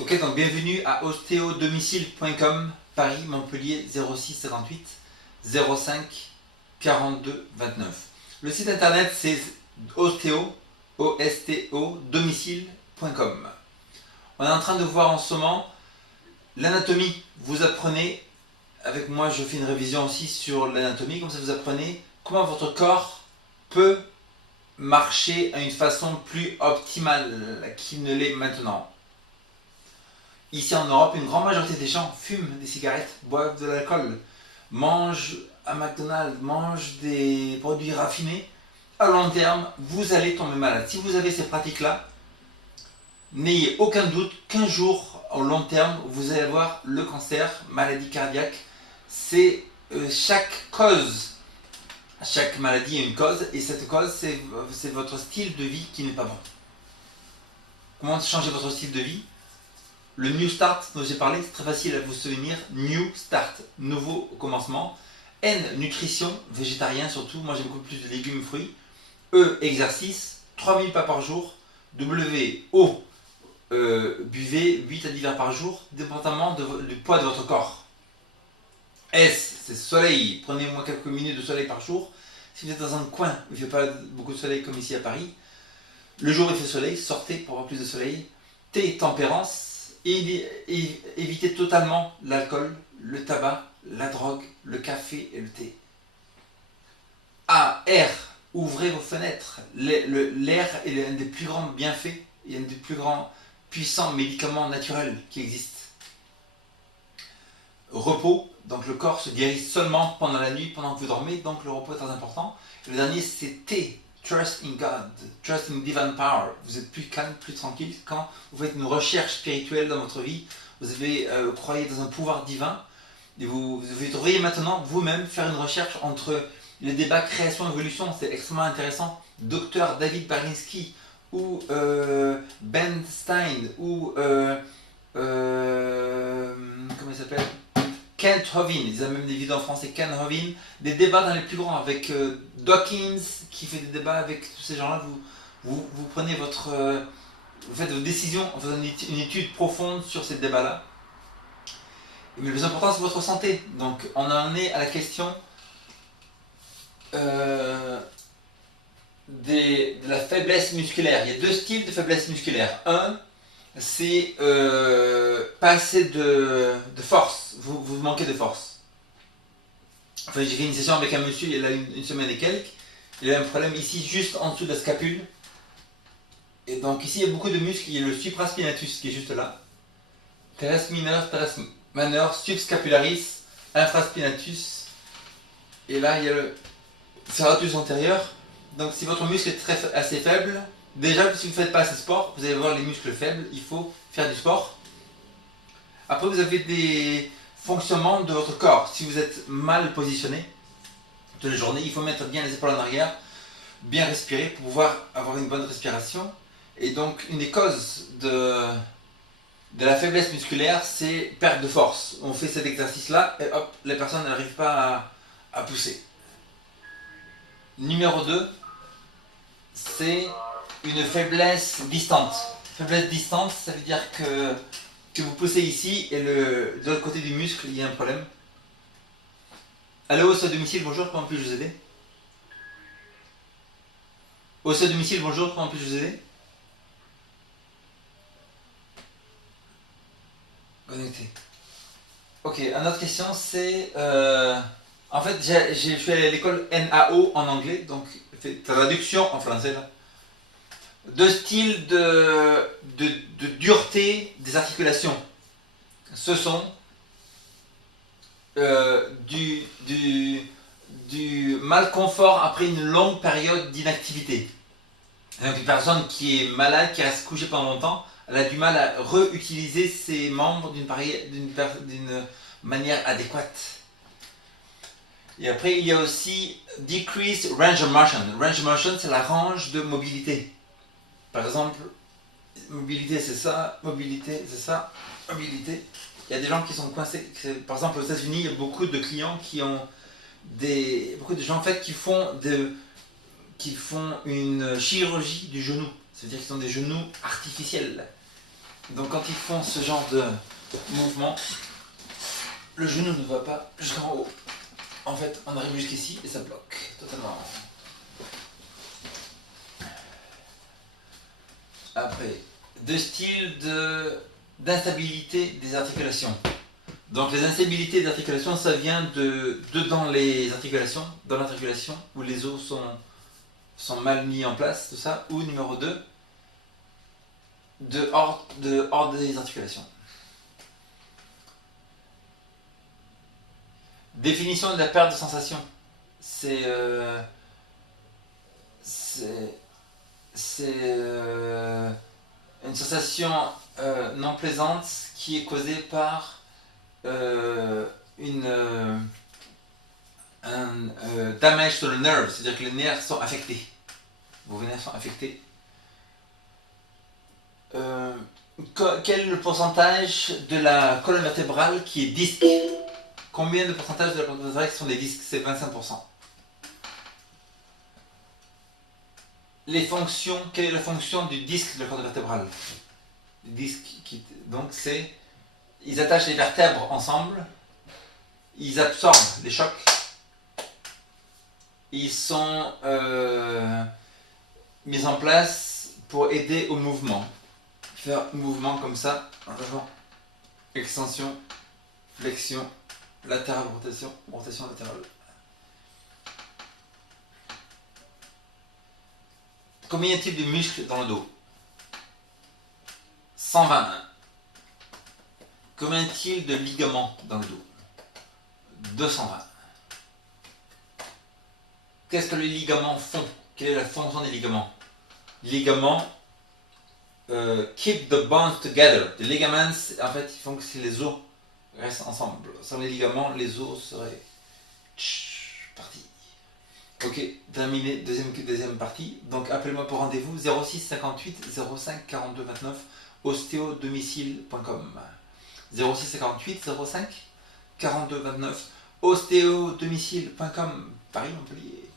Ok, donc bienvenue à ostéodomicile.com, Paris, Montpellier 06 58 05 42 29. Le site internet c'est domicile.com. On est en train de voir en ce moment l'anatomie. Vous apprenez, avec moi je fais une révision aussi sur l'anatomie, comme ça vous apprenez comment votre corps peut marcher à une façon plus optimale qu'il ne l'est maintenant. Ici en Europe, une grande majorité des gens fument des cigarettes, boivent de l'alcool, mangent à McDonald's, mangent des produits raffinés. À long terme, vous allez tomber malade. Si vous avez ces pratiques-là, n'ayez aucun doute qu'un jour, au long terme, vous allez avoir le cancer, maladie cardiaque. C'est chaque cause, chaque maladie a une cause, et cette cause, c'est votre style de vie qui n'est pas bon. Comment changer votre style de vie? Le New Start dont j'ai parlé, c'est très facile à vous souvenir. New Start, nouveau commencement. N, nutrition, végétarien surtout. Moi j'ai beaucoup plus de légumes, fruits. E, exercice, 3000 pas par jour. W, eau, buvez 8 à 10 verres par jour, dépendamment du poids de votre corps. S, c'est soleil. Prenez au moins quelques minutes de soleil par jour. Si vous êtes dans un coin où il ne fait pas beaucoup de soleil comme ici à Paris, le jour il fait soleil, sortez pour avoir plus de soleil. T, tempérance. Évitez totalement l'alcool, le tabac, la drogue, le café et le thé. A, R, ouvrez vos fenêtres. L'air est l'un des plus grands bienfaits et un des plus grands puissants médicaments naturels qui existent. Repos, donc le corps se guérit seulement pendant la nuit, pendant que vous dormez, donc le repos est très important. Et le dernier c'est T, Trust in God, Trust in Divine Power. Vous êtes plus calme, plus tranquille quand vous faites une recherche spirituelle dans votre vie. Vous croyez dans un pouvoir divin et vous devriez maintenant vous-même faire une recherche entre les débats création-évolution. C'est extrêmement intéressant. Docteur David Berlinski ou Ben Stein ou comment il s'appelle, Kent Hovind, ils ont même des vidéos en français, Kent Hovind, des débats dans les plus grands avec Dawkins qui fait des débats avec tous ces gens-là. Vous prenez vous faites vos décisions en faisant une étude profonde sur ces débats-là. Mais le plus important c'est votre santé. Donc on en est à la question de la faiblesse musculaire. Il y a deux styles de faiblesse musculaire. Un, c'est pas assez de force, vous manquez de force. Enfin, j'ai fait une session avec un monsieur il y a une semaine et quelques, il a un problème ici juste en dessous de la scapule. Et donc ici il y a beaucoup de muscles, il y a le supraspinatus qui est juste là. Teres minor, teres minor, subscapularis, infraspinatus. Et là il y a le serratus antérieur. Donc si votre muscle est assez faible, déjà, si vous ne faites pas assez de sport, vous allez voir les muscles faibles, il faut faire du sport. Après, vous avez des fonctionnements de votre corps. Si vous êtes mal positionné toute la journée, il faut mettre bien les épaules en arrière, bien respirer pour pouvoir avoir une bonne respiration. Et donc, une des causes de la faiblesse musculaire, c'est perte de force. On fait cet exercice-là et hop, la personne n'arrive pas à pousser. Numéro 2, c'est une faiblesse distante. Faiblesse distante, ça veut dire que vous poussez ici et de l'autre côté du muscle, il y a un problème. Allô, au domicile, bonjour, comment puis-je vous aider? Au domicile, bonjour, comment puis-je vous aider? Connecté. Ok, une autre question, c'est... en fait, je suis allé à l'école NAO en anglais, donc traduction en français là. Deux styles de dureté des articulations. Ce sont du malconfort après une longue période d'inactivité. Donc une personne qui est malade, qui reste couchée pendant longtemps, elle a du mal à réutiliser ses membres d'une manière adéquate. Et après il y a aussi decreased range of motion. Range of motion, c'est la range de mobilité. Par exemple, mobilité c'est ça, mobilité c'est ça, mobilité. Il y a des gens qui sont coincés. Par exemple, aux États-Unis, il y a beaucoup de clients qui ont beaucoup de gens en fait qui font une chirurgie du genou. C'est-à-dire qu'ils ont des genoux artificiels. Donc quand ils font ce genre de mouvement, le genou ne va pas jusqu'en haut. En fait, on arrive jusqu'ici et ça bloque totalement. Après, deux styles d'instabilité des articulations. Donc les instabilités des articulations, ça vient de dans les articulations, dans l'articulation où les os sont mal mis en place, tout ça. Ou numéro 2, hors des articulations. Définition de la perte de sensation. C'est une sensation non plaisante qui est causée par un damage sur le nerve, c'est-à-dire que les nerfs sont affectés. Vos nerfs sont affectés. Quel est le pourcentage de la colonne vertébrale qui est disque? Combien de pourcentage de la colonne vertébrale qui sont des disques? C'est 25%. Les fonctions, quelle est la fonction du disque de la colonne vertébrale? Le disque donc c'est, ils attachent les vertèbres ensemble, ils absorbent les chocs, ils sont mis en place pour aider au mouvement. Faire mouvement comme ça, en avant, extension, flexion, latérale, rotation, rotation latérale. Combien y a-t-il de muscles dans le dos? 121. Combien y a-t-il de ligaments dans le dos? 220. Qu'est-ce que les ligaments font? Quelle est la fonction des ligaments? Les ligaments keep the bones together. Les ligaments, en fait, ils font que si les os restent ensemble. Sans les ligaments, les os seraient partis. Ok, terminé, deuxième partie. Donc appelez-moi pour rendez-vous 06 58 05 42 29 ostéodomicile.com 06 58 05 42 29 ostéodomicile.com Paris Montpellier.